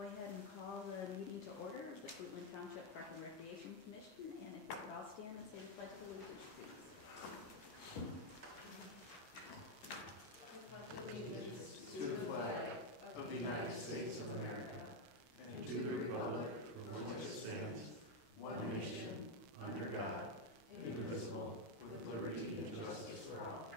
go ahead and call the meeting to order of the Fruitland Township Park and Recreation Commission, and if you could all stand and say the pledge of allegiance, please. Allegiance to the flag of the United States of America and to the republic for which it stands, one nation, under God, indivisible, with liberty and justice for all.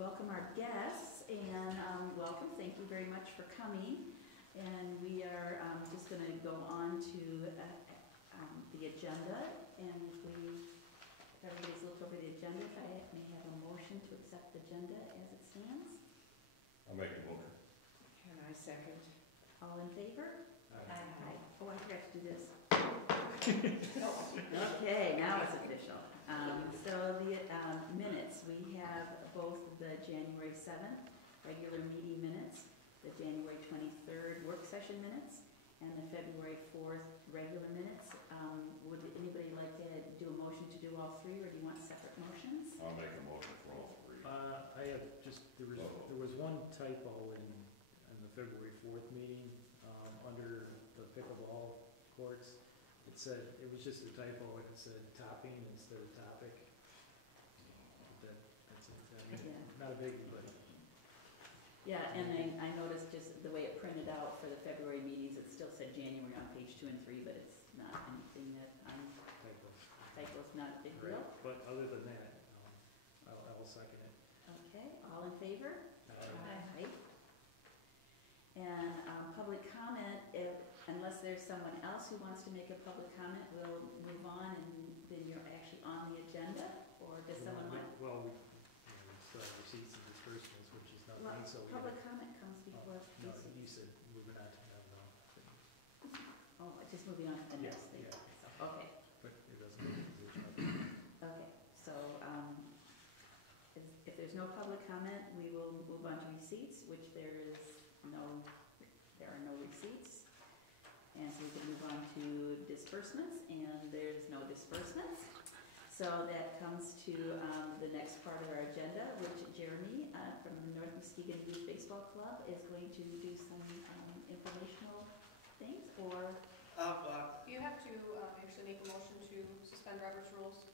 Welcome our guests, and welcome. Thank you very much for coming. And we are just going to go on to the agenda. And if everybody's looked over the agenda, if I may have a motion to accept the agenda as it stands. I'll make a motion. And I second. All in favor? Aye. Oh, I forgot to do this. Okay, now it's official. So the minutes, we have both the January 7th regular meeting minutes, the January 23rd work session minutes, and the February 4th regular minutes. Would anybody like to do a motion to do all three, or do you want separate motions? I'll make a motion for all three. I have just, there was one typo in the February 4th meeting, under the pickleball courts. It said, it was just a typo, it said topping instead of topic. That's it. Yeah. Not a biggie, but. Yeah, and I noticed just the way it printed out for the February meetings, it still said January on page 2 and 3, but it's not anything that typo's not a big deal. Right. But other than that, I will second it. Okay, all in favor? Aye. And public comment, unless there's someone else who wants to make a public comment, we'll move on, and then you're actually on the agenda, or does someone want? Well, we still have receipts and disbursements, which is not right, so. Public comment comes before. No, you said moving on to that, no. Oh, just moving on to the next thing. Yeah. So, okay. But it doesn't make a position. Okay, so if there's no public comment, we will move on to receipts, which there are no receipts. And so we can move on to disbursements, and there's no disbursements. So that comes to the next part of our agenda, which Jeremy from the North Muskegon Youth Baseball Club is going to do some informational things, or? You have to actually make a motion to suspend Robert's rules.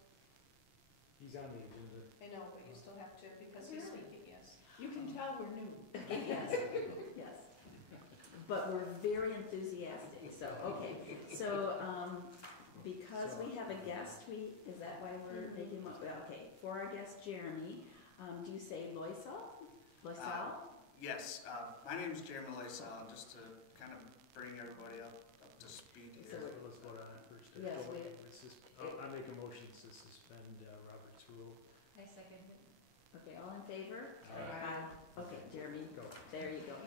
He's on the agenda. I know, but you still have to, because he's speaking, yes. You can tell we're new. Yes, yes. But we're very enthusiastic, so, okay. So, because we have a guest, is that why we're making, okay, for our guest, Jeremy, do you say Loisel? Yes, my name is Jeremy Loisel, and just to kind of bring everybody up to speed here. So let's vote on it first. Yes, I make a motion to suspend Robert's rule. I second it. Okay, all in favor? Aye. Okay, Jeremy, Go. there you go.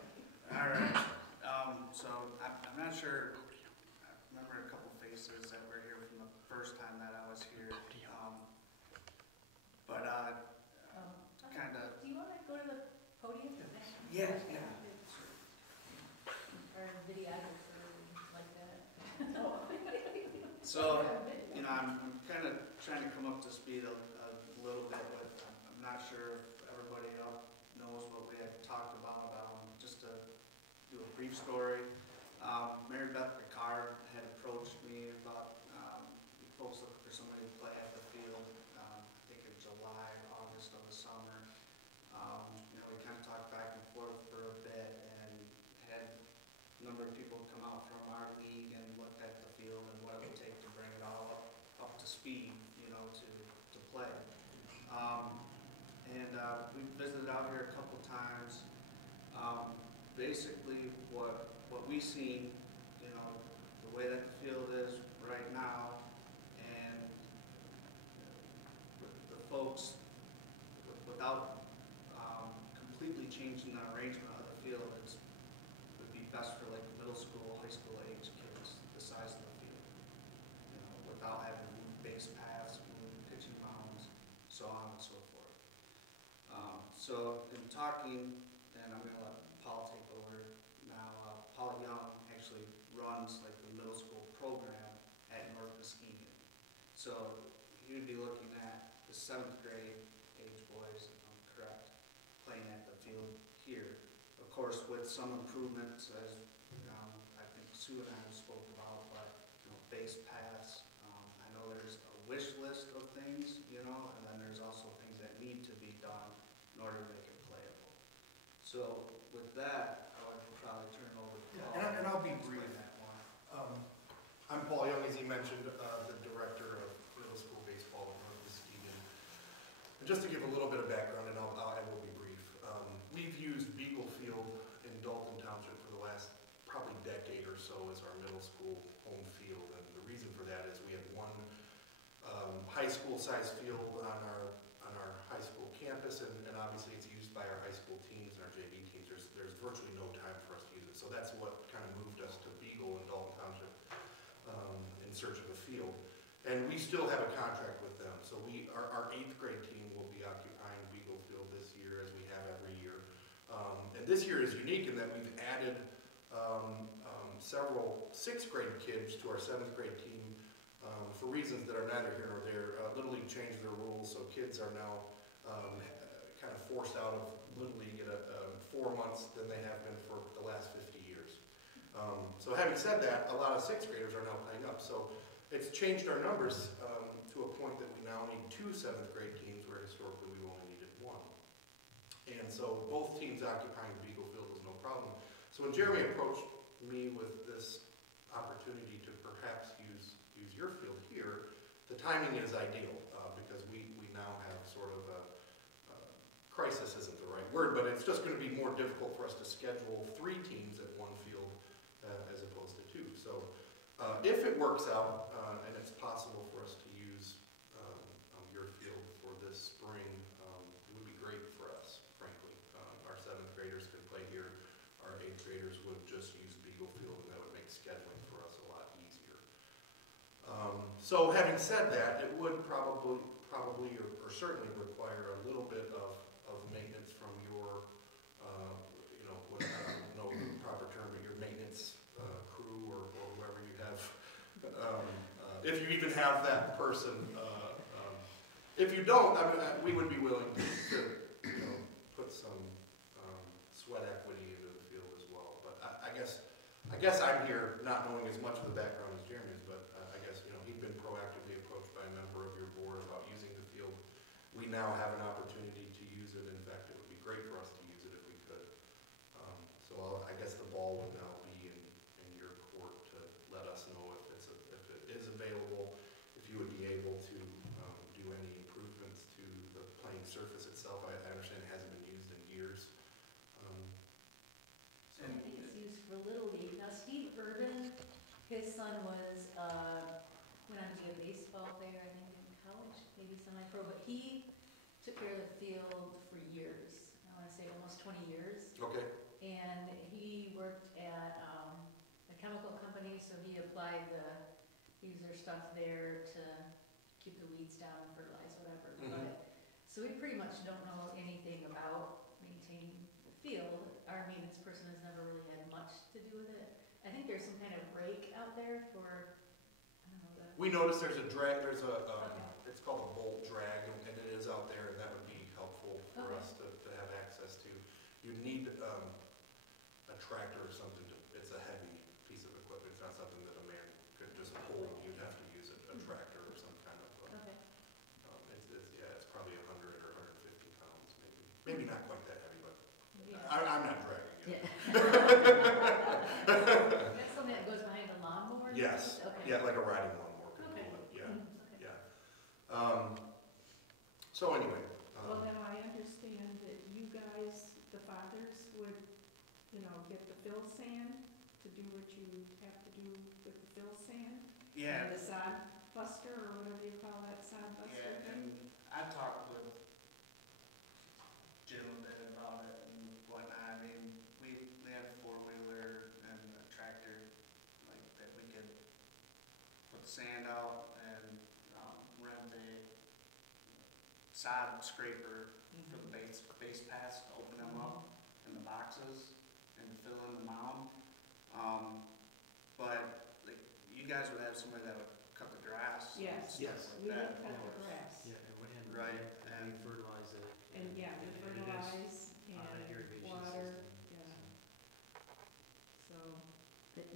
All right, so I'm not sure, I remember a couple faces that were here from the first time that I was here, but kind of. Do you want to go to the podium? Yeah. Or videographer like that? So, I'm kind of trying to come up to speed a little bit with, I'm not sure if everybody else knows what we had talked about, just to do a brief story. Mary Beth Ricard had approached me about folks looking for somebody to play at the field, I think in July, August of the summer. We kind of talked back and forth for a bit and had a number of people come out from our league and looked at the field and what it would take to bring it all up to speed, to play. We visited out here a couple times. Basically, what we've seen, the way that the field is right now, and the folks, without completely changing the arrangement of the field, it would be best for like middle school, high school age kids, the size of the field, without having to move base paths, move pitching mounds, so on and so forth. So in talking, and I'm going to let Paul take over now, Paul Young actually runs like the middle school program at North Muskegon. So he would be looking at the 7th grade age boys, if I'm correct. field here. Of course, with some improvements, as I think Sue and I spoke about, like, base paths. I know there's a wish list of things, and then there's also things that need to be done in order to make it playable. So with that, I would probably turn it over to Paul. And I'll be Explain brief. that more. I'm Paul Young, as he mentioned, the director of middle school baseball at North Muskegon. And just to give a little bit of background, and I will be brief. We've used Beagle Field in Dalton Township for the last probably decade or so as our middle school home field. And the reason for that is we have one high school size field on our high school campus, and obviously it's used by our high school teams and our JV teams. There's virtually no time for us to use it. So that's what kind of moved us to Beagle in Dalton Township in search of a field. And we still have a contract with them. So our 8th grade team will be occupying Beagle Field this year, as we have every year. And this year is unique in that we've added several 6th grade kids to our 7th grade team for reasons that are neither here nor there. Little League changed their rules, so kids are now kind of forced out of Little League at 4 months than they have been for the last 50 years. So having said that, a lot of 6th graders are now playing up. So it's changed our numbers to a point that we now need 2 7th grade teams, where historically we've only needed 1. And so both teams occupying Beagle Field was no problem. So when Jeremy approached me with this opportunity to perhaps use your field here, the timing is ideal because we now have sort of a crisis isn't the right word, but it's just going to be more difficult for us to schedule 3 teams at one field as opposed to 2. So if it works out and it's possible for us to use your field for this spring, it would be great for us, frankly. Our 7th graders can play here. Our 8th graders would just use Beagle Field, and that would make scheduling for us a lot easier. So having said that, it would probably or certainly require a little bit of maintenance from your, what, I don't know the proper term, but your maintenance crew or whoever you have. If you even have that person. If you don't, I mean, we would be willing to put some sweat equity into the field as well. But I guess I'm here not knowing as much of the background as Jeremy's, but I guess he'd been proactively approached by a member of your board about using the field. We now have an opportunity to use it. In fact, it would be great for us to use it if we could. So I guess the ball would now be in your court to let us know if it is available, if you would be able to do any improvements to the playing surface itself. I understand it hasn't been used in years. I think it's used for Little League. Now, Steve Urban, his son went on to be a baseball player, I think, in college, maybe semi-pro, but he took care of the field for years. I want to say almost 20 years. Okay. And he worked at a chemical company, so he used their stuff there to keep the weeds down, fertilize, whatever. But, so we pretty much don't know anything about maintaining the field. Our maintenance person has never really had much to do with it. I think there's some kind of rake out there for, I don't know. We noticed there's a drag. There's a Okay. It's called a bolt drag, and it is out there, and that would be helpful for Okay. us to have access to. You need a tractor or something. It's a heavy piece of equipment. It's not something that a man could just hold. You'd have to use a tractor or some kind of. Okay. It's probably 100 or 150 pounds, maybe not quite that heavy, but Yeah. I'm not dragging it. Yeah. That's something that goes behind the lawnmower? Yes. Okay. Yeah, like a riding lawnmower can Okay. hold it. Yeah. Okay. Yeah. So anyway. Well, then I understand that you guys, the fathers, would, get the fill sand to do what you have to do with the fill sand? Yeah. And the sod buster, or whatever you call that, sod buster Yeah, thing? and I talked with Jim a bit about it and whatnot. I mean, they had a 4-wheeler and a tractor, like, that we could put the sand out and rent a sod scraper for the base paths to open them up in the boxes and fill in the mound. But like, you guys would have somebody that would cut the grass. and Yes. stuff Yes. like We would that. cut the grass. Yeah, and Right, and we fertilize it. And, yeah, we And it is, fertilize, and, irrigation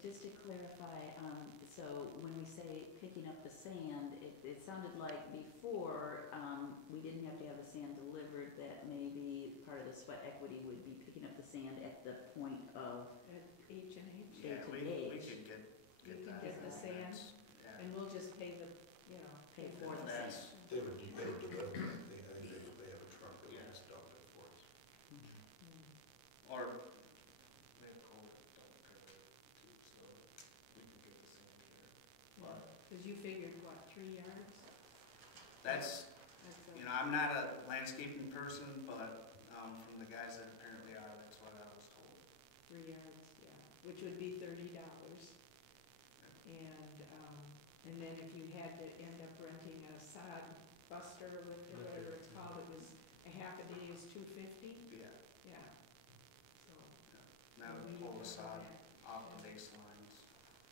just to clarify, so when we say picking up the sand, it sounded like before, we didn't have to have the sand delivered, that maybe part of the sweat equity would be picking up the sand at the point of At H and H, Yeah, to we gauge. can get You can that. get the sand. Yeah. and we'll just pay the, you know. Pay for the That's- sand. They would deliver it, they have a truck that Yeah. would just dump it for us. Or they have cold dump trailer too, so we can get the sand here. Cause you figured, what, 3 yards? That's, That's you know, I'm not a landscaping person, but, from the guys that apparently are, that's what I was told. 3 yards, yeah, which would be $30. And then if you had to end up renting a sod buster with, or whatever it's called, it was a half a day is $2.50, Yeah, yeah. So. that would pull the sod off the baselines,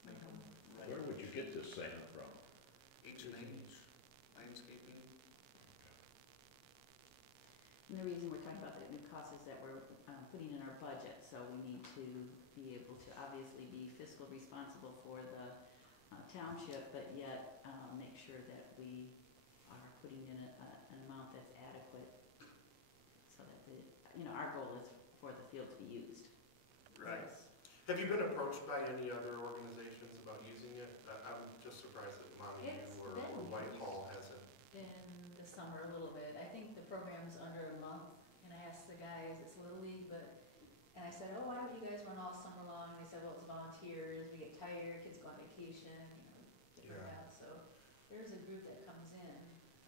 make them ready. Where would you get this sand from? H&H landscaping. And the reason we're talking about the new cost is that we're putting in our budget, so we need to be able to obviously be fiscal responsible for the township, but yet make sure that we are putting in an amount that's adequate, so that the, you know, our goal is for the field to be used. Right. Yes. Have you been approached by any other organizations about using it? I'm just surprised that Mommy It's U or been Whitehall hasn't. In the summer a little bit. I think the program's under a month, and I asked the guys, it's Little League, and I said, oh, why don't you guys run all summer long? And they said, well, it's volunteers, we get tired, kids go on vacation, different Yeah. routes, so there's a group that comes in.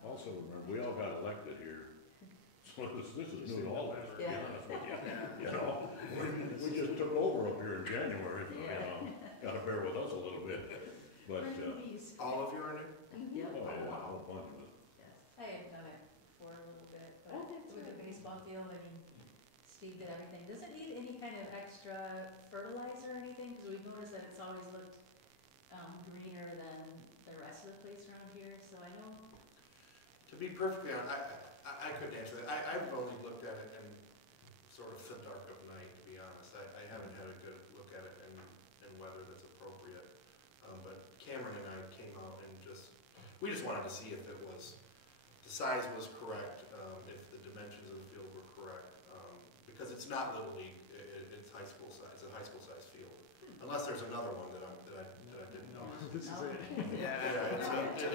Also, remember, we all got elected here, so this is new to all of us, to be Yeah. honest with you. You know, we just took over up here in January, you Yeah. know, gotta bear with us a little bit, but, Please. All of you are new? Yep. oh, yeah, a whole bunch of us. Yes. I had done it before a little bit, Oh, but that's with the right. baseball field, I mean, Steve did everything. Does it need any kind of extra fertilizer or anything? Because we've noticed that it's always looked greener than the rest of the place around here, so I know. To be perfectly honest, I couldn't answer that. I've only looked at it in sort of the dark of night, to be honest. I haven't had a good look at it in weather that's appropriate. But Cameron and I came out and we just wanted to see if the size was correct, if the dimensions of the field were correct. Because it's not Little League, it's high school size, it's a high school size field. Unless there's another one that I didn't know. This is it. Yeah,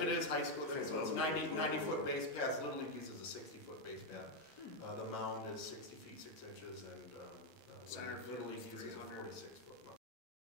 it is high school, so it's 90-foot base paths. Little League uses a 60-foot base path. The mound is 60